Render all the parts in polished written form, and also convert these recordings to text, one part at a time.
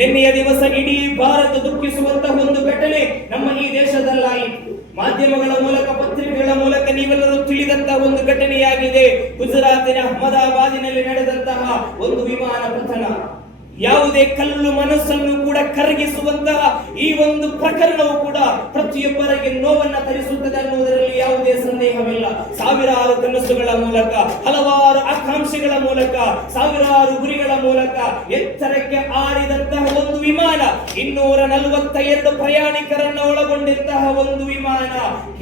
ನಿನ್ನೆಯ ದಿವಸ ಇಡೀ ಭಾರತ ದುಃಖಿಸುವಂತಹ ಒಂದು ಘಟನೆ ನಮ್ಮ ಈ ದೇಶದಲ್ಲಾಯಿತು. ಮಾಧ್ಯಮಗಳ ಮೂಲಕ, ಪತ್ರಿಕೆಗಳ ಮೂಲಕ ನೀವೆಲ್ಲರೂ ತಿಳಿದಂತಹ ಒಂದು ಘಟನೆಯಾಗಿದೆ. ಗುಜರಾತಿನ ಅಹಮದಾಬಾದಿನಲ್ಲಿ ನಡೆದಂತಹ ಒಂದು ವಿಮಾನ ಪತನ. ಯಾವುದೇ ಕಲ್ಲು ಮನಸ್ಸನ್ನು ಕೂಡ ಕರಗಿಸುವಂತಹ ಈ ಒಂದು ಪ್ರಕರಣವು ಕೂಡ ಪ್ರತಿಯೊಬ್ಬರಿಗೆ ನೋವನ್ನ ತರಿಸುತ್ತದೆ ಅನ್ನುವುದರಲ್ಲಿ ಯಾವುದೇ ಸಂದೇಹವಿಲ್ಲ. ಸಾವಿರಾರು ಕನಸುಗಳ ಮೂಲಕ, ಹಲವಾರು ಆಕಾಂಕ್ಷೆಗಳ ಮೂಲಕ, ಸಾವಿರಾರು ಗುರಿಗಳ ಮೂಲಕ ಎತ್ತರಕ್ಕೆ ಆಡಿದಂತಹ ಒಂದು ವಿಮಾನ, 242 ಪ್ರಯಾಣಿಕರನ್ನು ಒಳಗೊಂಡಂತಹ ಒಂದು ವಿಮಾನ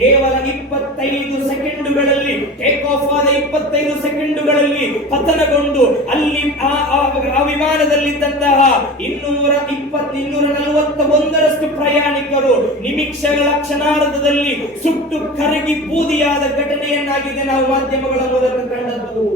ಕೇವಲ 25 ಸೆಕೆಂಡುಗಳಲ್ಲಿ, ಟೇಕ್ ಆಫ್ ಆದ 25 ಸೆಕೆಂಡುಗಳಲ್ಲಿ ಪತನಗೊಂಡು ಅಲ್ಲಿ ಆ ವಿಮಾನದಲ್ಲಿ 241ರಷ್ಟು ಪ್ರಯಾಣಿಕರು ನಿಮಿಷಗಳ ಕ್ಷಣಾರ್ಧದಲ್ಲಿ ಸುಟ್ಟು ಕರಗಿ ಬೂದಿಯಾದ ಘಟನೆಯನ್ನಾಗಿದೆ ನಾವು ಮಾಧ್ಯಮಗಳ ಮೂಲಕ ಕಂಡದ್ದು.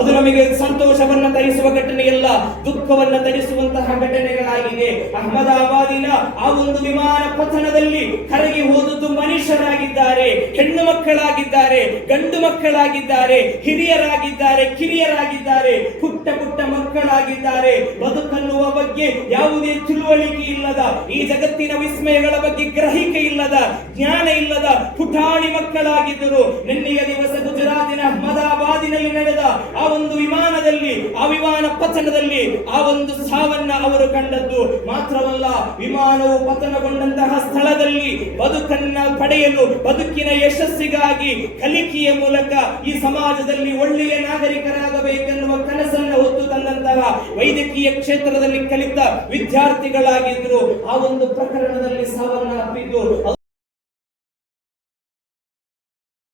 ಅದು ನಮಗೆ ಸಂತೋಷವನ್ನ ತರಿಸುವ ಘಟನೆಯಲ್ಲ, ದುಃಖವನ್ನ ತರಿಸುವಂತಹ ಘಟನೆಗಳಾಗಿದೆ. ಅಹಮದಾಬಾದಿನ ಆ ಒಂದು ವಿಮಾನ ಪತನದಲ್ಲಿ ಕರಗಿ ಹೋದದ್ದು ಮನುಷ್ಯರಾಗಿದ್ದಾರೆ, ಹೆಣ್ಣು ಮಕ್ಕಳಾಗಿದ್ದಾರೆ, ಗಂಡು ಮಕ್ಕಳಾಗಿದ್ದಾರೆ, ಹಿರಿಯರಾಗಿದ್ದಾರೆ, ಕಿರಿಯರಾಗಿದ್ದಾರೆ, ಪುಟ್ಟ ಪುಟ್ಟ ಮಕ್ಕಳಾಗಿದ್ದಾರೆ. ಬದುಕನ್ನುವ ಬಗ್ಗೆ ಯಾವುದೇ ತಿಳುವಳಿಕೆ ಇಲ್ಲದ, ಈ ಜಗತ್ತಿನ ವಿಸ್ಮಯಗಳ ಬಗ್ಗೆ ಗ್ರಹಿಕೆ ಇಲ್ಲದ, ಜ್ಞಾನ ಇಲ್ಲದ ಪುಟಾಣಿ ಮಕ್ಕಳಾಗಿದ್ದರು. ನಿನ್ನೆಯ ದಿವಸ ಗುಜರಾತಿನ ಅಹಮದಾಬಾದಿನಲ್ಲಿ ನಡೆದ ಆ ಒಂದು ವಿಮಾನದಲ್ಲಿ, ಆ ವಿಮಾನ ಪತನದಲ್ಲಿ ಆ ಒಂದು ಸಾವನ್ನ ಅವರು ಕಂಡದ್ದು ಮಾತ್ರವಲ್ಲ, ವಿಮಾನವು ಪತನಗೊಂಡಂತಹ ಸ್ಥಳದಲ್ಲಿ ಬದುಕನ್ನ ಪಡೆಯಲು, ಬದುಕಿನ ಯಶಸ್ಸಿಗಾಗಿ ಕಲಿಕೆಯ ಮೂಲಕ ಈ ಸಮಾಜದಲ್ಲಿ ಒಳ್ಳೆಯ ನಾಗರಿಕರಾಗಬೇಕೆನ್ನುವ ಕನಸನ್ನು ಹೊತ್ತು ತಂದಂತಹ ವೈದ್ಯಕೀಯ ಕ್ಷೇತ್ರದಲ್ಲಿ ಕಲಿತ ವಿದ್ಯಾರ್ಥಿಗಳಾಗಿದ್ರು. ಆ ಒಂದು ಪ್ರಕರಣದಲ್ಲಿ ಸಾವನ್ನಪ್ಪಿದ್ದು